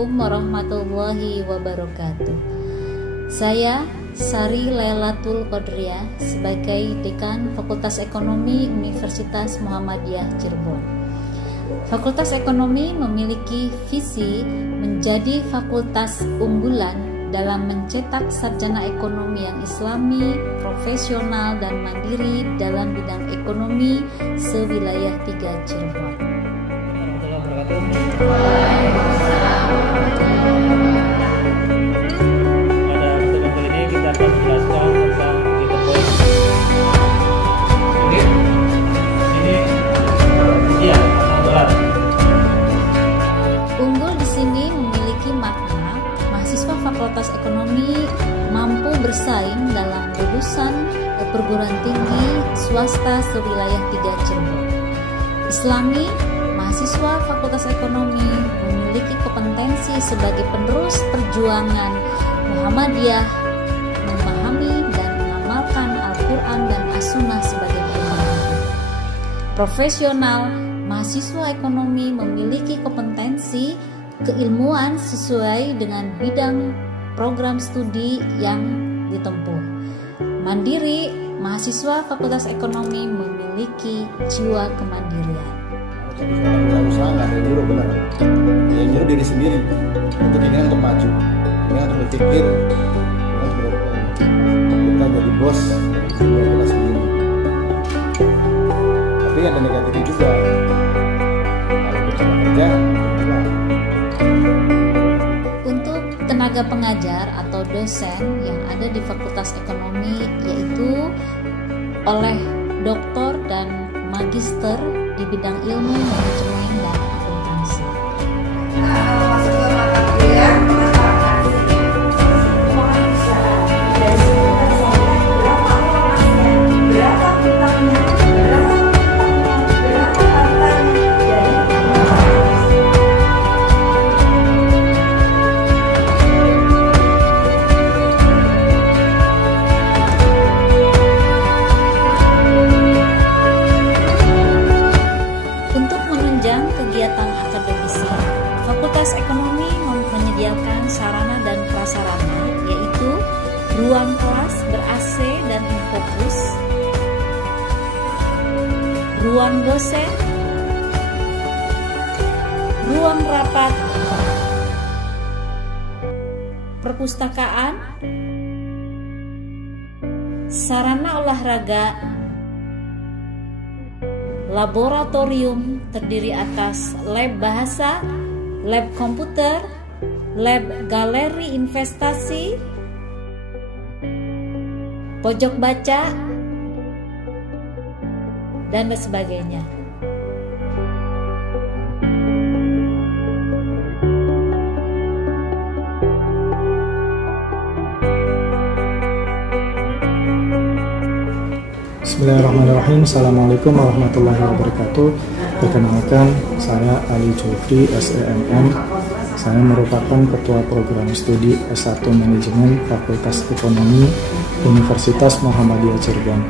Assalamualaikum warahmatullahi wabarakatuh. Saya Sari Lailatul Qadriyah sebagai Dekan Fakultas Ekonomi Universitas Muhammadiyah Cirebon. Fakultas Ekonomi memiliki visi menjadi fakultas unggulan dalam mencetak sarjana ekonomi yang islami, profesional, dan mandiri dalam bidang ekonomi sewilayah 3 Cirebon. Unggul di sini memiliki makna mahasiswa Fakultas Ekonomi mampu bersaing dalam lulusan perguruan tinggi swasta sewilayah 3 Cirebon. Islami, mahasiswa Fakultas Ekonomi memiliki kompetensi sebagai penerus perjuangan Muhammadiyah, memahami dan mengamalkan Al-Quran dan As-Sunnah sebagai pedoman. Profesional, mahasiswa ekonomi memiliki kompetensi keilmuan sesuai dengan bidang program studi yang ditempuh. Mandiri, mahasiswa Fakultas Ekonomi memiliki jiwa kemandirian. Usaha nggak ada nyuruh, benar. Yang nyuruh diri sendiri untuk ini untuk maju, ini untuk berpikir, kita jadi bos kita sendiri. Tapi ada negatifnya juga. Kalau kita kerja, untuk tenaga pengajar atau dosen yang ada di Fakultas Ekonomi yaitu oleh doktor dan magister di bidang ilmu manajemen dan akuntansi. Masuk ke mata kuliah, kegiatan akademisi, Fakultas Ekonomi menyediakan sarana dan prasarana yaitu ruang kelas ber-AC dan infobus, ruang dosen, ruang rapat, perpustakaan, sarana olahraga, laboratorium terdiri atas lab bahasa, lab komputer, lab galeri investasi, pojok baca, dan sebagainya. Bismillahirrahmanirrahim. Assalamualaikum warahmatullahi wabarakatuh. Perkenalkan, saya Ali Jufri, SEMM. Saya merupakan Ketua Program Studi S1 Manajemen Fakultas Ekonomi Universitas Muhammadiyah Cirebon.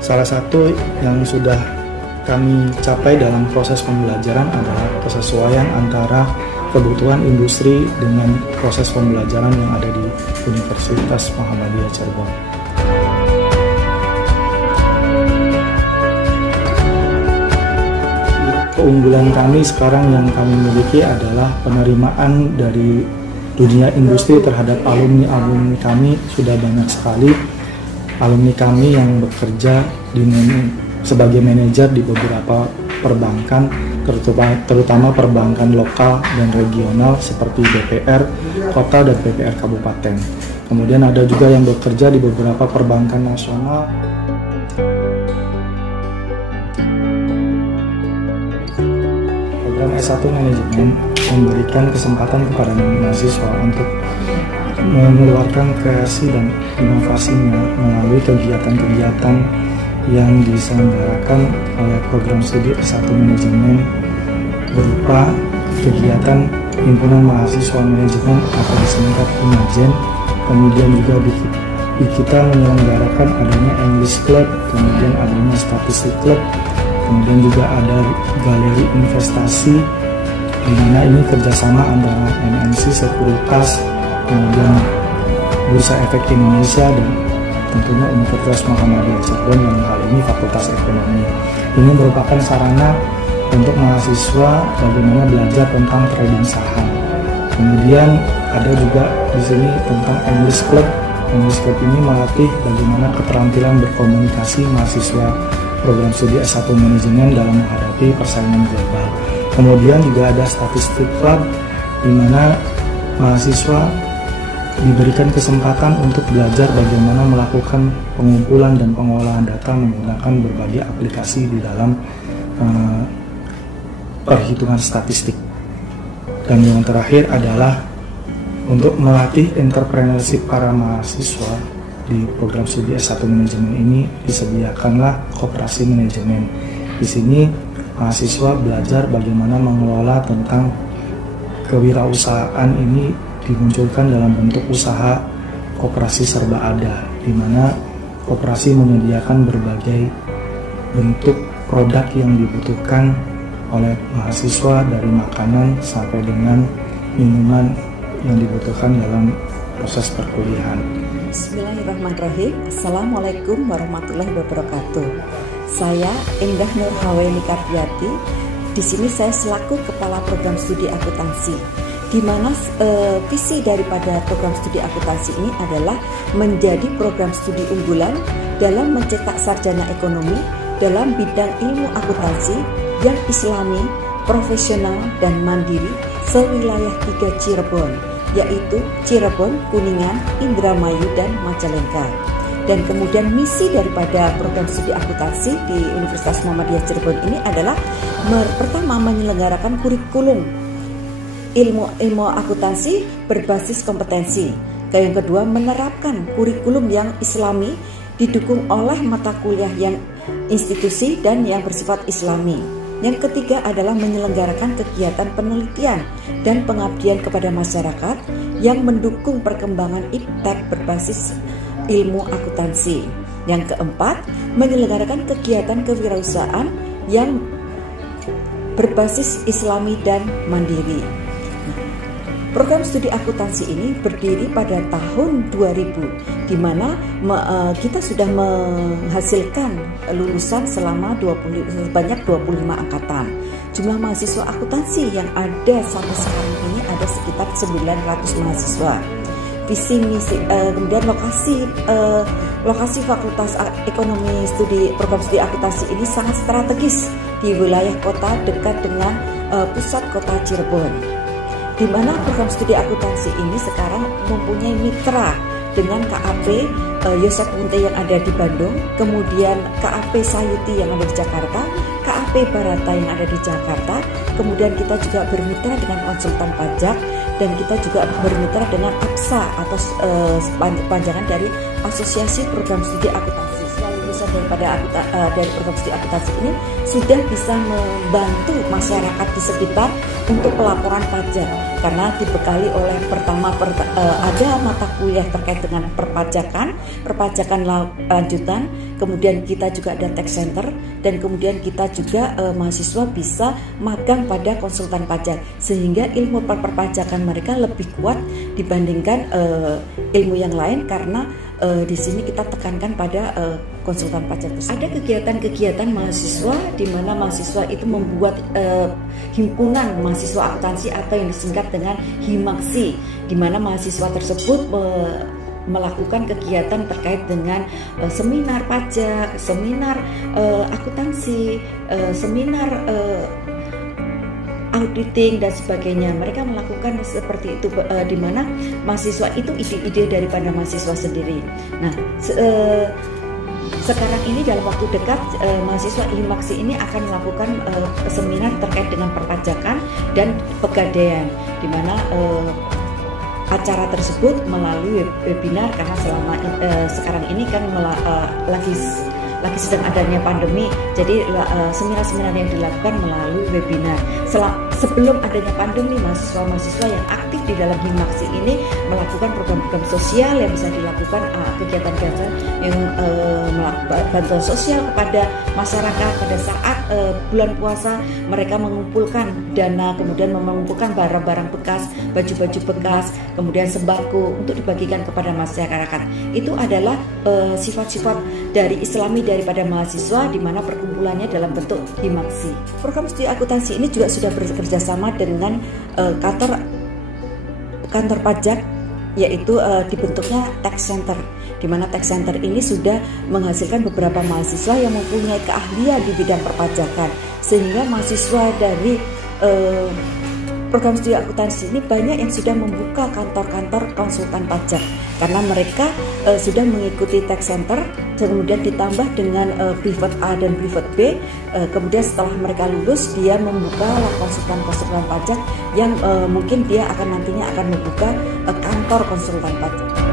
Salah satu yang sudah kami capai dalam proses pembelajaran adalah kesesuaian antara kebutuhan industri dengan proses pembelajaran yang ada di Universitas Muhammadiyah Cirebon. Keunggulan kami sekarang yang kami miliki adalah penerimaan dari dunia industri terhadap alumni kami. Sudah banyak sekali alumni kami yang bekerja sebagai manajer di beberapa perbankan, terutama perbankan lokal dan regional seperti BPR Kota dan BPR Kabupaten. Kemudian ada juga yang bekerja di beberapa perbankan nasional. Program S1 Manajemen memberikan kesempatan kepada mahasiswa untuk mengeluarkan kreasi dan inovasinya melalui kegiatan-kegiatan yang diselenggarakan oleh program studi S1 Manajemen berupa kegiatan Himpunan Mahasiswa Manajemen atau disingkat Himajen, kemudian juga kita menyelenggarakan adanya English Club, kemudian adanya Statistik Club, kemudian juga ada galeri investasi, di mana ini kerjasama antara MNC Sekuritas, kemudian Bursa Efek Indonesia, dan tentunya Universitas Muhammadiyah Cirebon yang hal ini Fakultas Ekonomi. Ini merupakan sarana untuk mahasiswa bagaimana belajar tentang trading saham. Kemudian ada juga di sini tentang English Club. English Club ini melatih bagaimana keterampilan berkomunikasi mahasiswa program studi S1 Manajemen dalam menghadapi persaingan global. Kemudian juga ada Statistik Club, di mana mahasiswa diberikan kesempatan untuk belajar bagaimana melakukan pengumpulan dan pengolahan data menggunakan berbagai aplikasi di dalam perhitungan statistik. Dan yang terakhir adalah untuk melatih entrepreneurship para mahasiswa di program studi S1 Manajemen ini disediakanlah koperasi manajemen. Di sini mahasiswa belajar bagaimana mengelola tentang kewirausahaan ini dimunculkan dalam bentuk usaha koperasi serba ada, di mana koperasi menyediakan berbagai bentuk produk yang dibutuhkan oleh mahasiswa dari makanan sampai dengan minuman yang dibutuhkan dalam proses perkuliahan. Bismillahirrahmanirrahim. Assalamualaikum warahmatullahi wabarakatuh. Saya Endah Nur Haweni Kardiati. Di sini saya selaku Kepala Program Studi Akuntansi, di mana visi daripada program studi akuntansi ini adalah menjadi program studi unggulan dalam mencetak sarjana ekonomi dalam bidang ilmu akuntansi yang islami, profesional, dan mandiri sewilayah 3 Cirebon, yaitu Cirebon, Kuningan, Indramayu, dan Majalengka. Dan kemudian misi daripada program studi akuntansi di Universitas Muhammadiyah Cirebon ini adalah pertama menyelenggarakan kurikulum ilmu akuntansi berbasis kompetensi. Yang kedua, menerapkan kurikulum yang islami didukung oleh mata kuliah yang institusi dan yang bersifat islami. Yang ketiga adalah menyelenggarakan kegiatan penelitian dan pengabdian kepada masyarakat yang mendukung perkembangan iptek berbasis ilmu akuntansi. Yang keempat, menyelenggarakan kegiatan kewirausahaan yang berbasis islami dan mandiri. Program studi akuntansi ini berdiri pada tahun 2000, di mana kita sudah menghasilkan lulusan selama sebanyak 25 angkatan. Jumlah mahasiswa akuntansi yang ada sampai sekarang ini ada sekitar 900 mahasiswa. Visi misi kemudian lokasi Fakultas Ekonomi program studi akuntansi ini sangat strategis di wilayah kota dekat dengan pusat kota Cirebon, di mana program studi akuntansi ini sekarang mempunyai mitra dengan KAP Yosef Munte yang ada di Bandung, kemudian KAP Sayuti yang ada di Jakarta, KAP Barata yang ada di Jakarta, kemudian kita juga bermitra dengan konsultan pajak, dan kita juga bermitra dengan APSA atau panjangan dari Asosiasi Program Studi Akuntansi. Lulusan dari program studi akuntansi ini sudah bisa membantu masyarakat di sekitar untuk pelaporan pajak, karena dibekali oleh pertama ada mata kuliah terkait dengan perpajakan lanjutan, kemudian kita juga ada tax center, dan kemudian kita juga mahasiswa bisa magang pada konsultan pajak, sehingga ilmu perpajakan mereka lebih kuat dibandingkan ilmu yang lain, karena di sini kita tekankan pada konsultan pajak. Ada kegiatan-kegiatan mahasiswa di mana mahasiswa itu membuat himpunan mahasiswa akuntansi atau yang disingkat dengan Himaksi, di mana mahasiswa tersebut melakukan kegiatan terkait dengan seminar pajak, seminar akuntansi, seminar auditing dan sebagainya. Mereka melakukan seperti itu, di mana mahasiswa itu ide-ide daripada mahasiswa sendiri. Nah, sekarang ini dalam waktu dekat mahasiswa Himaksi ini akan melakukan seminar terkait dengan perpajakan dan pegadaian, di mana acara tersebut melalui webinar, karena selama sekarang ini kan lagi lagi sedang adanya pandemi, jadi seminar-seminar yang dilakukan melalui webinar. Sebelum adanya pandemi, mahasiswa-mahasiswa yang aktif di dalam Himaksi ini melakukan program-program sosial yang bisa dilakukan, kegiatan-kegiatan yang melakukan bantuan sosial kepada masyarakat pada saat bulan puasa. Mereka mengumpulkan dana, kemudian mengumpulkan barang-barang bekas, baju-baju bekas, kemudian sembako untuk dibagikan kepada masyarakat. Itu adalah sifat-sifat dari Islami daripada mahasiswa, di mana perkumpulannya dalam bentuk Himaksi. Program studi akuntansi ini juga sudah bekerja sama dengan kantor pajak, yaitu dibentuknya tax center, di mana tax center ini sudah menghasilkan beberapa mahasiswa yang mempunyai keahlian di bidang perpajakan, sehingga mahasiswa dari program studi akuntansi ini banyak yang sudah membuka kantor-kantor konsultan pajak, karena mereka sudah mengikuti tax center, kemudian ditambah dengan privat A dan privat B. Kemudian setelah mereka lulus, dia membuka konsultan pajak yang mungkin dia akan nantinya akan membuka kantor konsultan pajak.